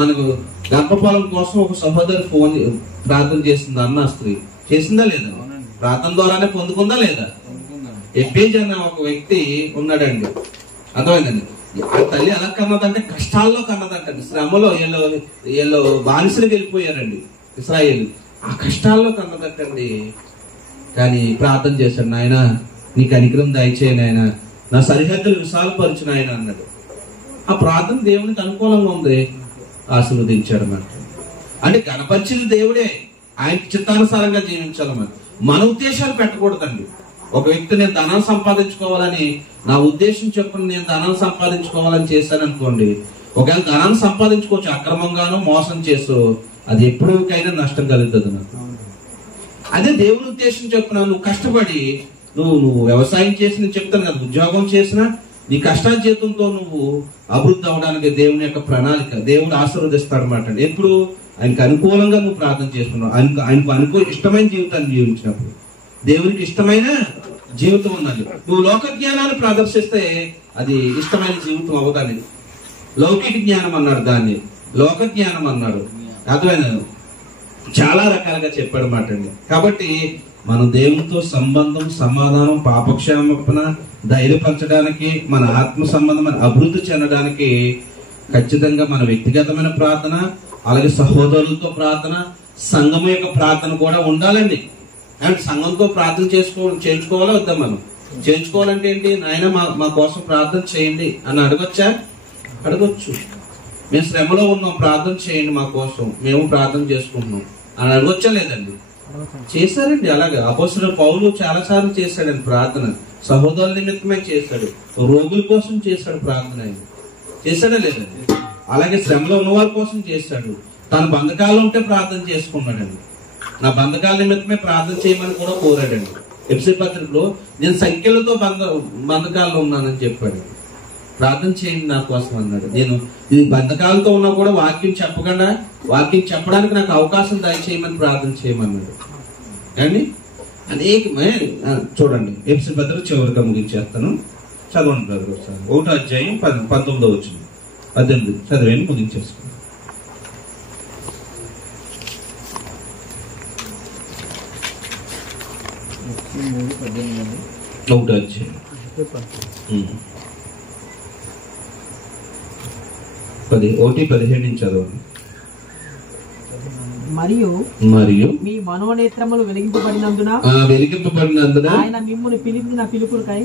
మనకు గర్భఫలం కోసం ఒక సహోదరి ప్రార్థన చేసింది, అన్న స్త్రీ చేసిందా లేదా? ప్రార్థన ద్వారానే పొందుకుందా లేదా? ఎబ్బేజ్ అన్న ఒక వ్యక్తి ఉన్నాడండి, అర్థమైందండి. ఆ తల్లి ఎలా కన్నదంటే కష్టాల్లో కన్నదంటండి, శ్రమలో వీళ్ళు బానిసలకు వెళ్ళిపోయారండి ఇశ్రాయేలు, ఆ కష్టాల్లో కన్నదంటండి. కానీ ప్రార్థన చేశాడు, నాయన నీ కనికరం దయచేయి నాయన, నా సరిహద్దులు విశాలపరచు నాయన అన్నాడు. ఆ ప్రార్థన దేవునికి అనుకూలంగా ఉంది, ఆశీర్వదించాడు అన్నమాట. అంటే కనపరిచిన దేవుడే, ఆయన చిత్తానుసారంగా జీవించాలన్నమాట. మన ఉద్దేశాలు పెట్టకూడదండి. ఒక వ్యక్తి నేను ధనాన్ని సంపాదించుకోవాలని, నా ఉద్దేశం చెప్పిన నేను ధనాన్ని సంపాదించుకోవాలని చేశాను అనుకోండి, ఒకవేళ ధనాన్ని సంపాదించుకోవచ్చు అక్రమంగానో మోసం చేస్తూ, అది ఎప్పటికైనా నష్టం కలుగుతుంది నాకు. అదే దేవుని ఉద్దేశం చెప్పిన నువ్వు కష్టపడి నువ్వు వ్యవసాయం చేసి, నేను చెప్తాను కదా, ఉద్యోగం చేసినా నీ కష్టాజీతంతో నువ్వు అభివృద్ధి అవడానికి దేవుని యొక్క ప్రణాళిక దేవుడు ఆశీర్వదిస్తాడు అన్నమాట. ఎప్పుడు ఆయనకు అనుకూలంగా నువ్వు ప్రార్థన చేసుకున్నావు, ఆయనకు ఇష్టమైన జీవితాన్ని జీవించినప్పుడు, దేవునికి ఇష్టమైన జీవితం ఉన్నది. నువ్వు లోక జ్ఞానాన్ని ప్రదర్శిస్తే అది ఇష్టమైన జీవితం అవదని. లౌకిక జ్ఞానం అన్నాడు, దాన్ని లోక జ్ఞానం అన్నాడు. అర్థమైన చాలా రకాలుగా చెప్పాడు మాట అండి. కాబట్టి మనం దేవునితో సంబంధం, సమాధానం, పాపక్షమాపణ, ధైర్యపరచడానికి, మన ఆత్మ సంబంధమైన అభివృద్ధి చెందడానికి ఖచ్చితంగా మన వ్యక్తిగతమైన ప్రార్థన, అలాగే సహోదరులతో ప్రార్థన, సంఘం యొక్క ప్రార్థన కూడా ఉండాలండి. అండ్ సంఘంతో ప్రార్థన చేయించుకోవాలా వద్దా? మనం చేయించుకోవాలంటే ఏంటి? నాయన మా కోసం ప్రార్థన చేయండి అని అడగొచ్చా? అడగొచ్చు. మేము శ్రమలో ఉన్నాం, ప్రార్థన చేయండి మా కోసం, మేము ప్రార్థన చేసుకుంటున్నాం అని అడగొచ్చా లేదండి? చేశారండి. అలాగే అపోస్తలుడైన పౌలు చాలా సార్లు చేశాడండి ప్రార్థన. సహోదరుల నిమిత్తమే చేశాడు, రోగుల కోసం చేశాడు ప్రార్థన. ఆయన చేశాడా లేదండి? అలాగే శ్రమలో ఉన్న వారి కోసం చేశాడు. తన బంధకాలు ఉంటే ప్రార్థన చేసుకున్నాడండి. నా బంధకాల నిమిత్తమే ప్రార్థన చేయమని కూడా కోరాడండి. ఎఫెసీ పత్రికలో నేను సంఖ్యలతో బంధకాల్లో ఉన్నానని చెప్పాడు. ప్రార్థన చేయండి నా కోసం అన్నాడు. నేను ఇది బంధకాలతో ఉన్నా కూడా వాక్యం చెప్పకుండా, వాక్యం చెప్పడానికి నాకు అవకాశం దయచేయమని ప్రార్థన చేయమన్నాడు. అండి అనేకమే చూడండి. ఎఫెసీ పత్రిక చివరిగా ముగించేస్తాను, చదవండి బ్రదర్ ఒకసారి. 1వ అధ్యాయం 19వ వచనం 18 చదివేని ముగించేస్తాను. ఒకటి 17 నుంచి చదవండి. మరియు మీ మనోనేత్రములు వెలిగింపబడినందున ఆయన మిమ్మును పిలిపిన పిలుపులకై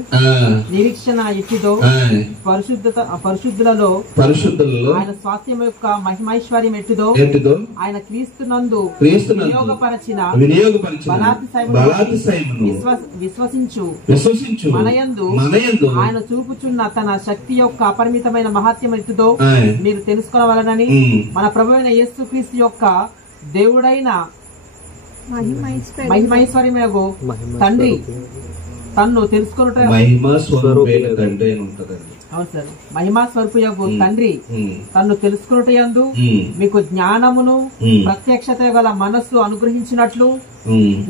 నిరీక్షణ ఎట్టిదో పరిశుద్ధులలో ఆయన స్వాస్థ్యం యొక్క మహిమైశ్వర్యం ఎట్టిదో ఆయన క్రీస్తునందు వినియోగపరచిన విశ్వసించు మనయందు ఆయన చూపుచున్న తన శక్తి యొక్క అపరిమితమైన మహాత్యం ఎట్టిదో మీరు తెలుసుకోవాలనని మన ప్రభువైన యేసుక్రీస్తు యొక్క దేవుడైన మహిమైశ్వర్యమేగో తండ్రి తన్ను తెలుసుకున్నట్టు మహిమా స్వరూపయగు తండ్రి తన్ను తెలుసుకున్నట్టు మీకు జ్ఞానమును ప్రత్యక్షత గల మనస్సు అనుగ్రహించినట్లు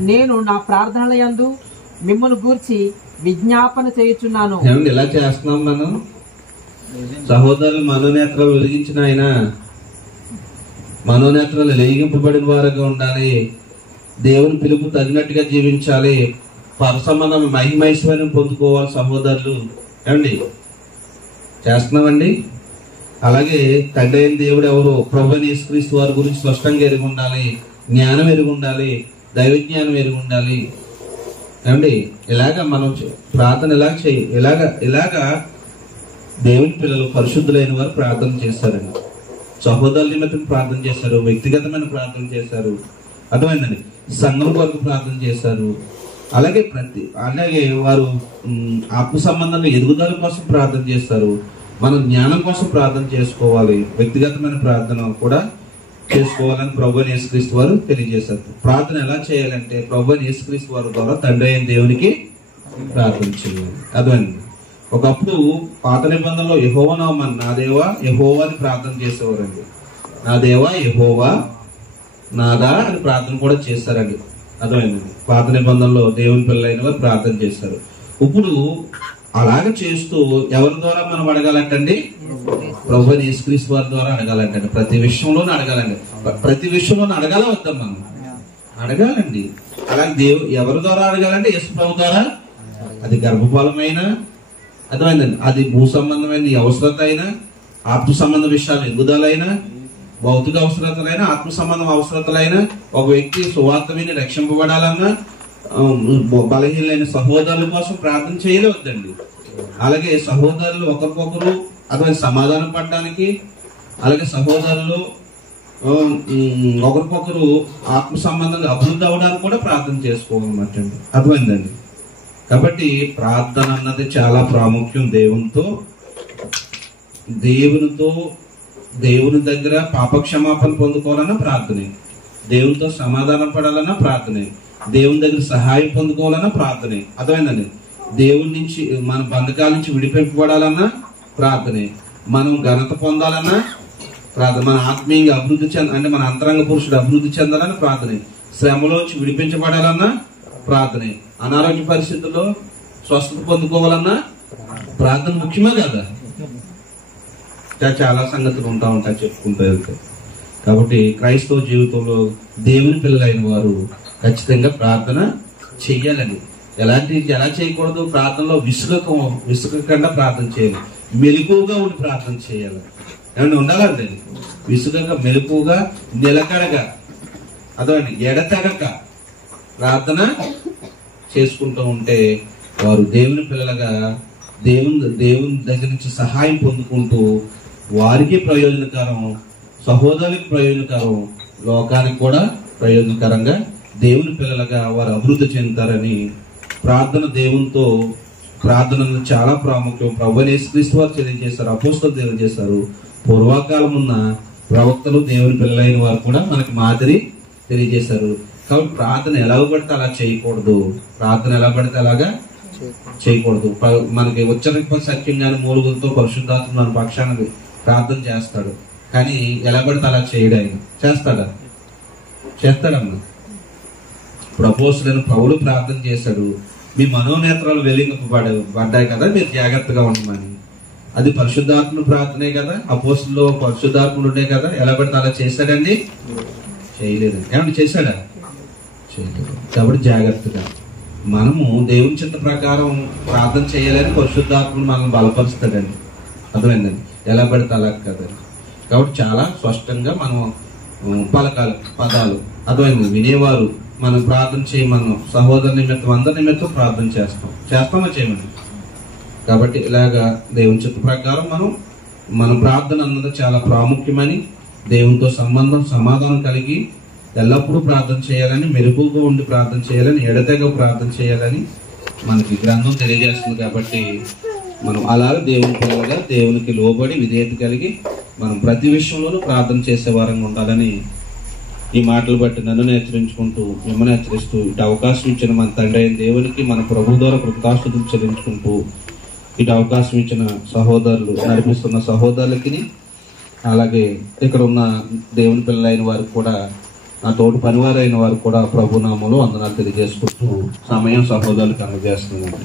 నేను నా ప్రార్థనల యందు మిమ్మల్ని గూర్చి విజ్ఞాపన చేయుచున్నాను. ఎలా చేస్తున్నాం మనం? సహోదరులు మనోనేత్రాలు వెలిగించిన ఆయన మనోనేత్రాలు వెలిగింపబడిన వారుగా ఉండాలి. దేవుని పిలుపు తగినట్టుగా జీవించాలి. పరసంబంధం మహిమైశ్వర్యం పొందుకోవాలి సహోదరులు. ఏమండి చేస్తున్నామండి? అలాగే తండ్రి అయిన దేవుడు ఎవరు? ప్రభువైన యేసుక్రీస్తు వారి గురించి స్పష్టంగా ఎరిగి ఉండాలి, జ్ఞానం ఎరిగి ఉండాలి, దైవ జ్ఞానం ఎరిగి ఉండాలి. ఏమండి ఇలాగా మనం ప్రార్థన ఇలాగా దేవుని పిల్లలు పరిశుద్ధులైన వారు ప్రార్థన చేస్తారండి. సహోదరుల నిమిత్తం ప్రార్థన చేశారు, వ్యక్తిగతమైన ప్రార్థన చేశారు, అర్థమైందండి. సంఘం కొరకు ప్రార్థన చేశారు. అలాగే వారు ఆత్మ సంబంధంగా ఎదుగుదల కోసం ప్రార్థన చేస్తారు. మనం జ్ఞానం కోసం ప్రార్థన చేసుకోవాలి, వ్యక్తిగతమైన ప్రార్థన కూడా చేసుకోవాలని ప్రభువైన యేసుక్రీస్తు వారు తెలియజేశారు. ప్రార్థన ఎలా చేయాలంటే ప్రభువైన యేసుక్రీస్తు వారి ద్వారా తండ్రి అయిన దేవునికి ప్రార్థన చేయాలి. అర్థమైంది. ఒకప్పుడు పాత నిబంధనలో యెహోవా నామం నా దేవా యెహోవా అని ప్రార్థన చేసేవారండి. నా దేవా యెహోవా నాదా అని ప్రార్థన కూడా చేస్తారండి. అర్థమైందండి. పాత నిబంధనలో దేవుని పిల్లలైన వారు ప్రార్థన చేస్తారు. ఇప్పుడు అలాగే చేస్తూ ఎవరి ద్వారా మనం అడగాలంటండి? ప్రభువైన యేసుక్రీస్తు వారి ద్వారా అడగాలంటండి. ప్రతి విషయంలోనూ అడగాలండి. ప్రతి విషయంలోనూ అడగాల వద్దాం? మనం అడగాలండి. అలాగే ఎవరి ద్వారా అడగాలంటే యేసు ప్రభు ద్వారా. అది గర్భఫలమైన, అర్థమైందండి, అది భూ సంబంధమైన అవసరత అయినా, ఆత్మ సంబంధ విషయాలు ఎదుగుదలైనా, భౌతిక అవసరతలైనా, ఆత్మ సంబంధం అవసరతలైనా, ఒక వ్యక్తి సువార్త విని రక్షింపబడాలన్నా, బలహీనమైన సహోదరుల కోసం ప్రార్థన చేయలే వద్దండి. అలాగే సహోదరులు ఒకరికొకరు అటువంటి సమాధానం పడడానికి, అలాగే సహోదరులు ఒకరికొకరు ఆత్మ సంబంధంగా అభివృద్ధి అవడానికి కూడా ప్రార్థన చేసుకోవాలన్నమాట అండి. అర్థమైందండి. కాబట్టి ప్రార్థన అన్నది చాలా ప్రాముఖ్యం. దేవుని దగ్గర పాపక్షమాపణ పొందుకోవాలన్నా ప్రార్థనే, దేవునితో సమాధానం పడాలన్నా ప్రార్థనే, దేవుని దగ్గర సహాయం పొందుకోవాలన్నా ప్రార్థనే. అర్థమైందండి. దేవుని నుంచి మన బంధకాల నుంచి విడిపింపబడాలన్నా ప్రార్థనే, మనం ఘనత పొందాలన్నా ప్రార్థన, మన ఆత్మీయంగా అభివృద్ధి అంటే మన అంతరంగ పురుషుడు అభివృద్ధి చెందాలని ప్రార్థనే, శ్రమలోంచి విడిపించబడాలన్నా ప్రార్థనే, అనారోగ్య పరిస్థితుల్లో స్వస్థత పొందుకోవాలన్నా ప్రార్థన ముఖ్యమే కదా. చాలా సంగతులు ఉంటాయి చెప్పుకుంటూ వెళ్తే. కాబట్టి క్రైస్తవ జీవితంలో దేవుని పిల్లలైన వారు ఖచ్చితంగా ప్రార్థన చెయ్యాలని. ఎలా చేయకూడదు? ప్రార్థనలో విసుగకుండా ప్రార్థన చేయాలి. మెలకువగా ఉండి ప్రార్థన చేయాలి. ఏమన్నా ఉండాలండి. విసుగగా, మెలకువగా, నిలకడగా, అదండి, ఎడతెగక ప్రార్థన చేసుకుంటూ ఉంటే వారు దేవుని పిల్లలుగా దేవుని దగ్గర నుంచి సహాయం పొందుకుంటూ వారికి ప్రయోజనకరం, సహోదరులకు ప్రయోజనకరం, లోకానికి కూడా ప్రయోజనకరంగా దేవుని పిల్లలుగా వారు అభివృద్ధి చెందుతారని ప్రార్థన చాలా ప్రాముఖ్యం. ప్రభువైన యేసుక్రీస్తు వారు తెలియజేశారు, అపోస్తలులు తెలియజేశారు. పూర్వకాలం ఉన్న ప్రవక్తలు దేవుని పిల్లలైన వారు కూడా మనకి మాదిరి తెలియజేశారు. కాబట్టి ప్రార్థన ఎలా పడితే అలా చేయకూడదు. ప్రార్థన ఎలా పడితే అలాగా చేయకూడదు. మనకి ఉచ్చరింప సఖ్యంగానే మూలుగులతో పరిశుద్ధాత్మ మన పక్షాన్ని ప్రార్థన చేస్తాడు. కానీ ఎలా పడితే అలా చేయడు. ఆయన చేస్తాడమ్మా. అపోస్తలుడైన పౌలు ప్రార్థన చేశాడు, మీ మనోనేత్రాలు వెలిగింపబడ్డాయి కదా, మీరు జాగ్రత్తగా ఉండమని. అది పరిశుద్ధాత్మ ప్రార్థనే కదా. అపోస్తలులో పరిశుద్ధాత్ముడు ఉండే కదా. ఎలా పడితే అలా చేశాడండి? చేయలేదండి. ఏమన్నా చేశాడా? చేయలేదు. కాబట్టి జాగ్రత్తగా మనము దేవుని చిత్త ప్రకారం ప్రార్థన చేయాలని పరిశుద్ధాత్మను మనం బలపరుస్తాడండి. అర్థమైందండి. ఎలా పడితే అలా కదండి. కాబట్టి చాలా స్పష్టంగా మనం పలకాలి పదాలు. అర్థమైంది. వినేవారు మనం ప్రార్థన చేయమన్నాం. సహోదరు నిమిత్తం, అందరి నిమిత్తం ప్రార్థన చేస్తామో చేయమని. కాబట్టి ఇలాగా దేవుని చిత్త ప్రకారం మన ప్రార్థన అన్నది చాలా ప్రాముఖ్యమని, దేవునితో సమాధానం కలిగి ఎల్లప్పుడూ ప్రార్థన చేయాలని, మెరుగుగా ఉండి ప్రార్థన చేయాలని, ఎడతెగ ప్రార్థన చేయాలని మనకి గ్రంథం తెలియజేస్తుంది. కాబట్టి మనం అలాగే దేవుని పిల్లలుగా దేవునికి లోబడి విధేయత కలిగి మనం ప్రతి విషయంలోనూ ప్రార్థన చేసే వారంగా ఉండాలని ఈ మాటలు బట్టి నన్ను హెచ్చరించుకుంటూ, మిమ్మల్ని హెచ్చరిస్తూ, ఇటు అవకాశం ఇచ్చిన మన తండ్రి అయిన దేవునికి మన ప్రభు ద్వారా కృతజ్ఞతలు చెల్లించుకుంటూ, ఇటు అవకాశం ఇచ్చిన సహోదరులు, నడిపిస్తున్న సహోదరులకి, అలాగే ఇక్కడ ఉన్న దేవుని పిల్లలైన వారికి కూడా, నా తోటి పనివారైన వారు కూడా ప్రభు నామములో వందనాలు తెలియజేసుకుంటూ సమయం సహోదరులకు అందజేస్తున్నాను.